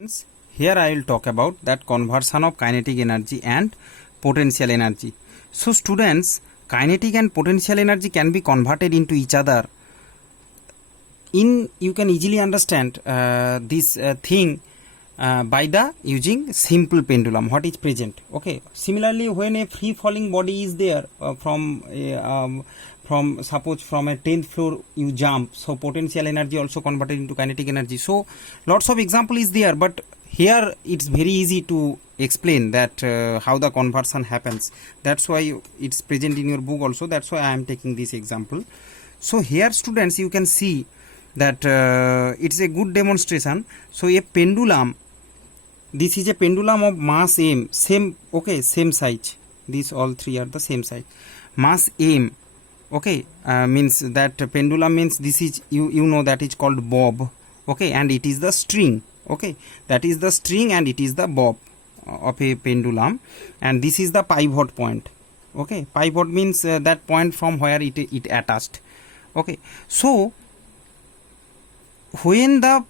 Here I will talk about that conversion of kinetic energy and potential energy. So students, kinetic and potential energy can be converted into each other. You can easily understand this thing by the using simple pendulum what is present. Okay, similarly when a free falling body is there from suppose from a 10th floor you jump, so potential energy also converted into kinetic energy. So lots of example is there, but here it's very easy to explain that how the conversion happens. That's why it's present in your book also. That's why I am taking this example. So here students, you can see that it's a good demonstration. So a pendulum, this is a pendulum of mass m, same size. These all three are the same size. Mass m, okay, means that pendulum means this is you know that is called bob, okay, and it is the string, okay, that is the string and it is the bob of a pendulum, and this is the pivot point, okay. Pivot means that point from where it attached, okay. So when the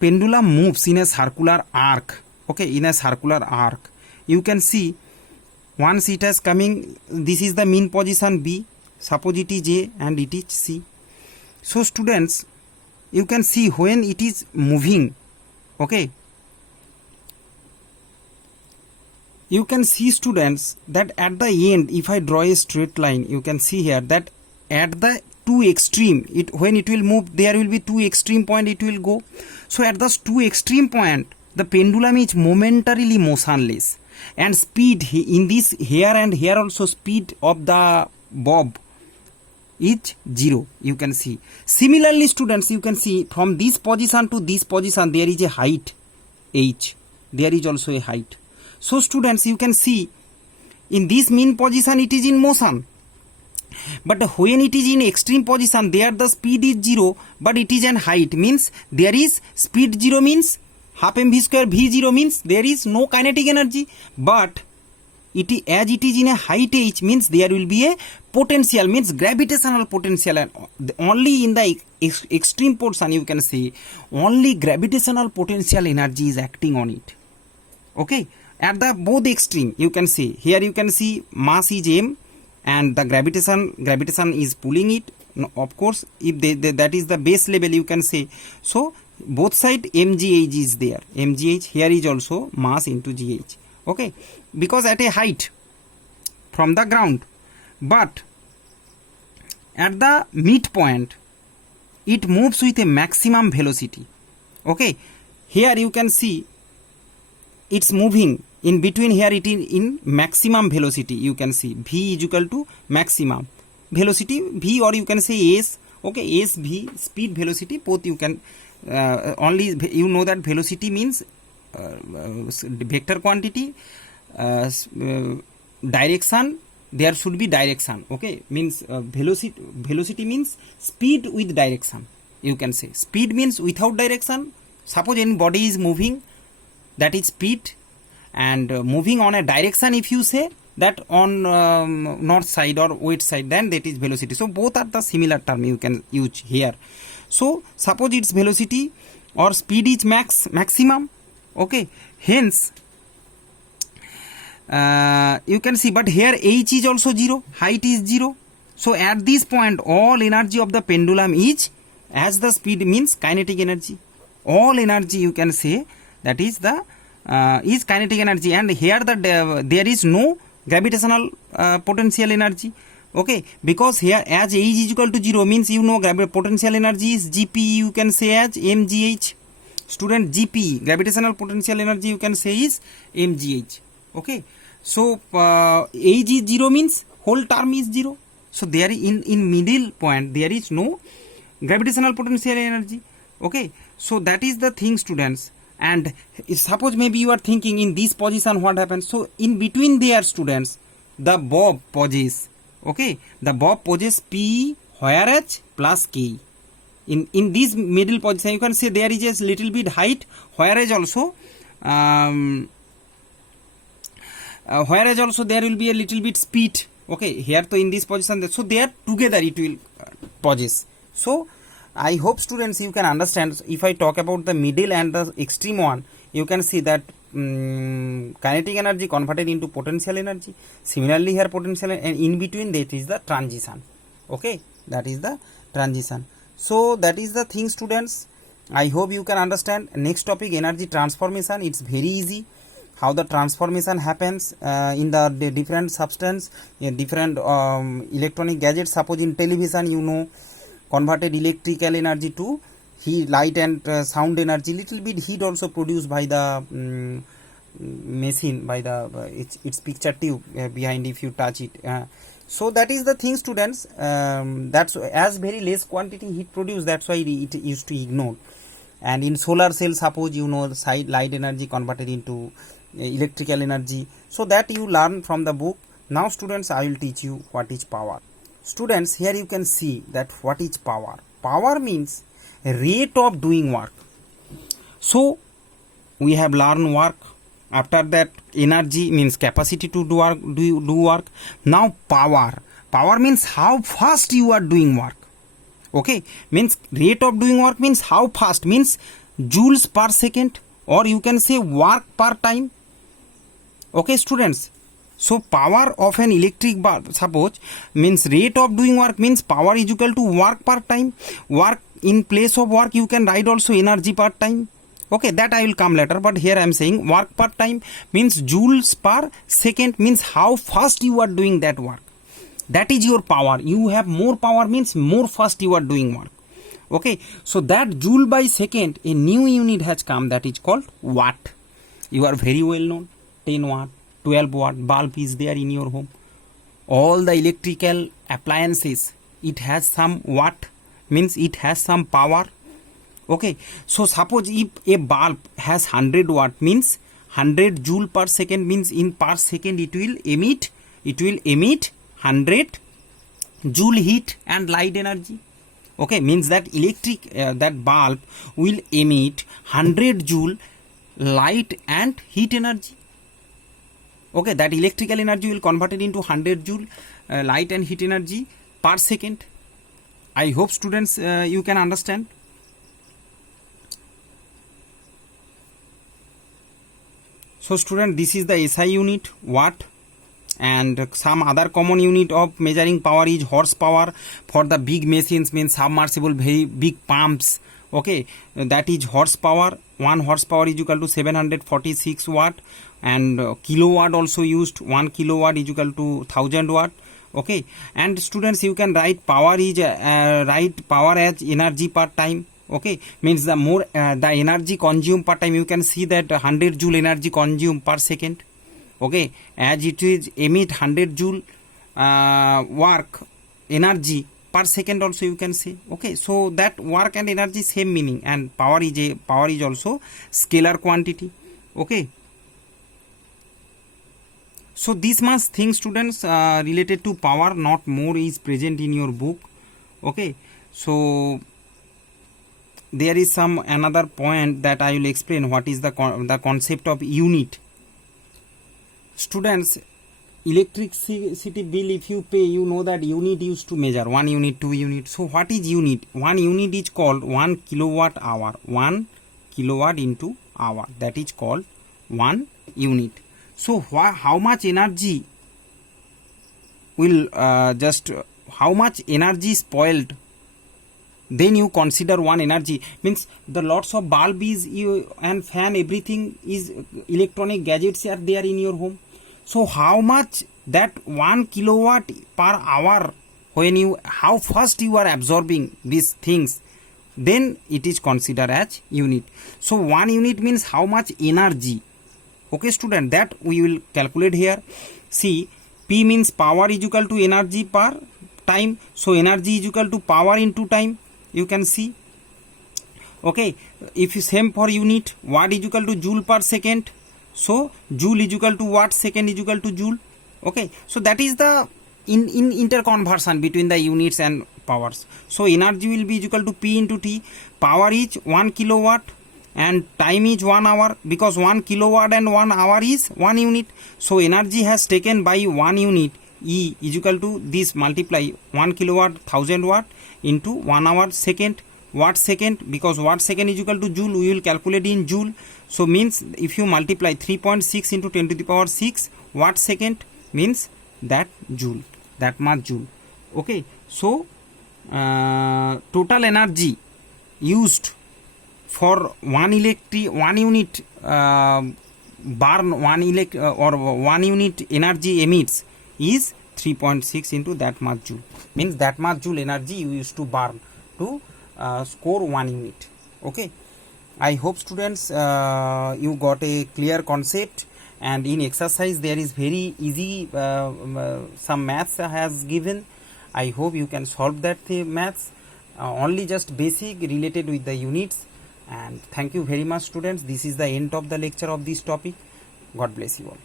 pendulum moves in a circular arc, okay, in a circular arc, you can see once it has coming, this is the mean position B, suppose it is A and it is C. So students, you can see when it is moving, okay, you can see students that at the end, if I draw a straight line, you can see here that at the two extreme, when it will move, there will be two extreme point it will go. So at those two extreme point, the pendulum is momentarily motionless, and speed in this here and here also speed of the bob is 0, you can see. Similarly students, you can see from this position to this position there is a height h, there is also a height. So students, you can see in this mean position it is in motion, but when it is in extreme position there the speed is 0, but it is an height, means there is speed 0 means half mv square v0 means there is no kinetic energy, but as it is in a height h means there will be a potential, means gravitational potential, and only in the extreme portion you can see only gravitational potential energy is acting on it, okay. At the both extreme you can see, here you can see mass is m and the gravitation is pulling it, of course, if that is the base level you can say. So both side mgh is there, mgh here is also mass into gh, okay, because at a height from the ground, but at the midpoint it moves with a maximum velocity, okay. Here you can see it's moving in between, here it is in maximum velocity, you can see v is equal to maximum velocity v, or you can say s, okay, s v, speed velocity both you can only you know that velocity means vector quantity, direction, there should be direction, okay, means velocity means speed with direction, you can say. Speed means without direction, suppose any body is moving, that is speed, and moving on a direction, if you say that on north side or west side, then that is velocity. So both are the similar term you can use here. So suppose its velocity or speed is maximum, okay, hence you can see, but here h is also 0, height is 0. So at this point all energy of the pendulum is, as the speed means kinetic energy, all energy you can say that is the is kinetic energy, and here there is no gravitational potential energy, okay, because here as h is equal to 0 means you know potential energy is gp, you can say as mgh. Student, gp, gravitational potential energy, you can say is mgh, okay. So h is 0 means whole term is 0, so there in middle point there is no gravitational potential energy, okay. So that is the thing students. And suppose maybe you are thinking in this position what happens, so in between there students the bob poses, okay, the bob poses p where h plus k, in this middle position you can say there is a little bit height, whereas also there will be a little bit speed, okay, here to in this position, so they are together it will poses. So I hope students you can understand. If I talk about the middle and the extreme one, you can see that kinetic energy converted into potential energy. Similarly here potential, and in between that is the transition. Okay, that is the transition. So that is the thing, students. I hope you can understand. Next topic, energy transformation. It's very easy how the transformation happens in the different substance, different electronic gadgets. Suppose in television, you know, converted electrical energy to heat, light and sound energy. Little bit heat also produced by the machine, by the its picture tube behind if you touch it. So that is the thing, students. That's as very less quantity heat produced, that's why it used to ignore. And in solar cell, suppose you know the side light energy converted into electrical energy. So that you learn from the book. Now students, I will teach you what is power. Students, here you can see that what is power. Power means rate of doing work. So we have learned work. After that, energy means capacity to do work. Now power means how fast you are doing work. Okay, means rate of doing work means how fast, means joules per second, or you can say work per time. Okay, students. So power of an electric bulb, suppose, means rate of doing work means power is equal to work per time. Work, in place of work you can write also energy per time. Okay, that I will come later, but here I am saying work per time means joules per second, means how fast you are doing that work. That is your power. You have more power means more fast you are doing work. Okay, so that joule by second, a new unit has come, that is called watt. You are very well known. 10 watt, 12 watt bulb is there in your home. All the electrical appliances, it has some watt, means it has some power. Okay, so suppose if a bulb has 100 watt, means 100 joule per second, means in per second it will emit 100 joule heat and light energy. Okay, means that that bulb will emit 100 joule light and heat energy. Okay, that electrical energy will convert it into 100 joule light and heat energy per second. I hope students you can understand. So student, this is the SI unit, watt, and some other common unit of measuring power is horsepower. For the big machines, means submersible, very big pumps. Okay, that is horsepower. 1 horsepower is equal to 746 watt, and kilowatt also used. 1 kilowatt is equal to 1000 watt. Okay, and students, you can write power as energy per time. Okay, means the more the energy consumed per time, you can see that 100 joule energy consumed per second. Okay, as it is emit 100 joule work energy per second also you can see. Okay, so that work and energy same meaning, and power is also scalar quantity. Okay, so this much things, students, related to power, not more, is present in your book. Okay, so there is some another point that I will explain. What is the concept of unit. Students, electricity bill if you pay, you know that unit used to measure 1 unit, 2 unit. So what is unit? 1 unit is called 1 kilowatt hour. 1 kilowatt into hour, that is called 1 unit. So how much energy will how much energy spoiled, then you consider 1 energy. Means the lots of bulb is and fan, everything is electronic gadgets are there in your home. So how much that 1 kilowatt per hour, when how fast you are absorbing these things, then it is considered as unit. So 1 unit means how much energy. Okay student, that we will calculate here. See, P means power is equal to energy per time. So energy is equal to power into time. You can see. Okay, if you same for unit, watt is equal to joule per second. So joule is equal to watt, second is equal to joule. Okay, so that is the in interconversion between the units and powers. So energy will be equal to P into T. Power is 1 kilowatt and time is 1 hour, because 1 kilowatt and 1 hour is 1 unit. So energy has taken by 1 unit, E is equal to this, multiply 1 kilowatt 1000 watt into 1 hour second. watt second, because watt second is equal to joule, we will calculate in joule. So means if you multiply 3.6 into 10 to the power 6 watt second means that joule, that much joule. Okay, so total energy used for one unit burn, or 1 unit energy emits is 3.6 into that much joule, means that much joule energy you used to burn to score 1 unit. Okay, I hope students you got a clear concept, and in exercise there is very easy some maths has given. I hope you can solve that maths, only just basic related with the units. And thank you very much students. This is the end of the lecture of this topic. God bless you all.